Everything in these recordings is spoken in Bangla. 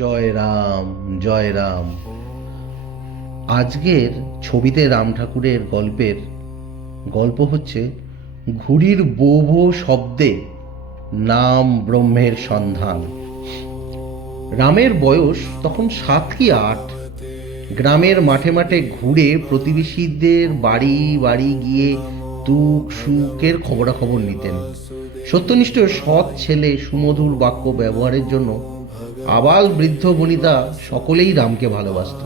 জয় রাম, জয় রাম। আজকের ছবিতে রাম ঠাকুরের গল্প হচ্ছে ঘুড়ির বো ভো শব্দে নাম ব্রহ্মের সন্ধান। রামের বয়স তখন 7 কি 8। গ্রামের মাঠে মাঠে ঘুরে প্রতিবেশীদের বাড়ি বাড়ি গিয়ে দুঃখ সুখের খবরাখবর নিতেন। সত্যনিষ্ঠ সৎ ছেলে, সুমধুর বাক্য ব্যবহারের জন্য আবাল বৃদ্ধ বনিতা সকলেই রামকে ভালোবাসত।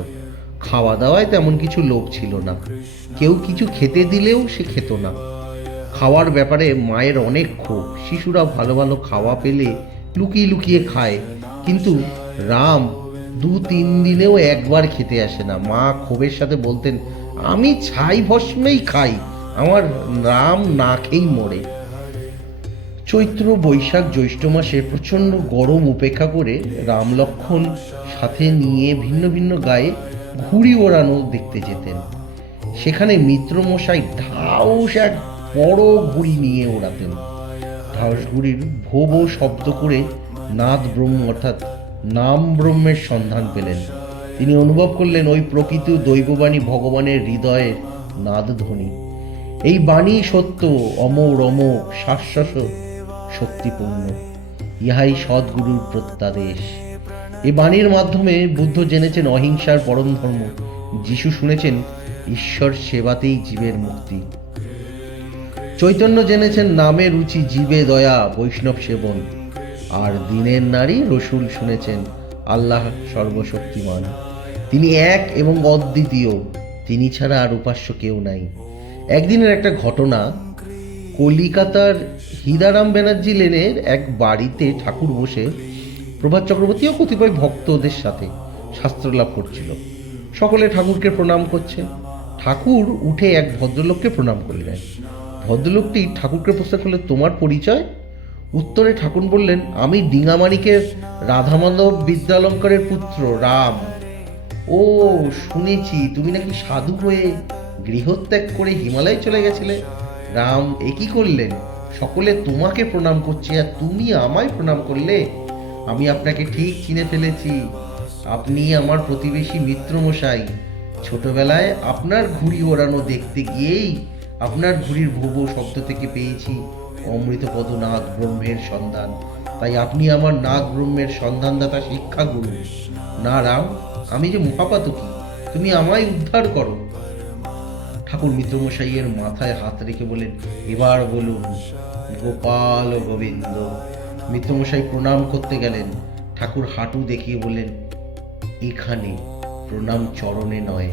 খাওয়া দাওয়ায় তেমন কিছু লোভ ছিল না। কেউ কিছু খেতে দিলেও সে খেত না। খাওয়ার ব্যাপারে মায়ের অনেক ক্ষোভ। শিশুরা ভালো ভালো খাওয়া পেলে লুকিয়ে লুকিয়ে খায়, কিন্তু রাম 2-3 দিনেও একবার খেতে আসে না। মা ক্ষোভের সাথে বলতেন, আমি ছাই ভস্মেই খাই, আমার রাম না খেয়েই মরে। চৈত্র বৈশাখ জ্যৈষ্ঠ মাসে প্রচণ্ড গরম উপেক্ষা করে রাম লক্ষ্মণ সাথে নিয়ে ভিন্ন ভিন্ন গায়ে ঘুড়ি ওড়ানো দেখতে যেতেন। সেখানে মিত্রমশাই ঢাউস এক বড় ঘুড়ি নিয়ে ওড়াতেন। ঢাউস ঘুড়ির ভো ভো শব্দ করে নাদ ব্রহ্ম অর্থাৎ নাম ব্রহ্মের সন্ধান পেলেন। তিনি অনুভব করলেন ওই প্রকৃত দৈববাণী ভগবানের হৃদয়ের নাদ ধ্বনি। এই বাণী সত্য, অমর অমোঘ, শাশ্বত, শক্তিপূর্ণ। ইহাই সদ্গুরুর প্রত্যাদেশ। এই বাণীর মাধ্যমে বুদ্ধ জেনেছেন অহিংসার পরম ধর্ম। যিশু শুনেছেন ঈশ্বর সেবাতেই জীবের মুক্তি। চৈতন্য জেনেছেন নামে রুচি, জীবে দয়া, বৈষ্ণব সেবন। আর দিনের নারী রসুল শুনেছেন আল্লাহ সর্বশক্তিমান। তিনি এক এবং অদ্বিতীয়, তিনি ছাড়া আর উপাস্য কেউ নাই। একদিনের একটা ঘটনা, কলিকাতার হীরারাম ব্যানার্জি লেনের এক বাড়িতে ঠাকুর বসে প্রভাত চক্রবর্তী ও কতিপয় ভক্তদের সাথে শাস্ত্রলাভ করছিল। সকলে ঠাকুরকে প্রণাম করছে। ঠাকুর উঠে এক ভদ্রলোককে প্রণাম করলেন। ভদ্রলোকটি ঠাকুরকে প্রশ্ন করলেন, তোমার পরিচয়? উত্তরে ঠাকুর বললেন, আমি ডিঙামানিকের রাধামাধব বিদ্যালঙ্কারের পুত্র রাম। ও, শুনেছি তুমি নাকি সাধু হয়ে গৃহত্যাগ করে হিমালয়ে চলে গেছিলে। রাম এ কি করলেন? সকলে তোমাকে প্রণাম করছে আর তুমি আমায় প্রণাম করলে। আমি আপনাকে ঠিক চিনে ফেলেছি। আপনি আমার প্রতিবেশী মিত্রমশাই। ছোটবেলায় আপনার ঘুড়ি ওড়ানো দেখতে গিয়েই আপনার ঘুড়ির ভোবো শব্দ থেকে পেয়েছি অমৃতপদ নাদ ব্রহ্মের সন্ধান। তাই আপনি আমার নাদ ব্রহ্মের সন্ধানদাতা শিক্ষাগুরু। না রাম, আমি যে মহাপাতকী, তুমি আমায় উদ্ধার করো। ঠাকুর মিত্রমশাইয়ের মাথায় হাত রেখে বলেন, এবার বলুন গোপাল ও গোবিন্দ। মিত্রমশাই প্রণাম করতে গেলেন। ঠাকুর হাঁটু দেখিয়ে বললেন, এখানে, প্রণাম চরণে নয়।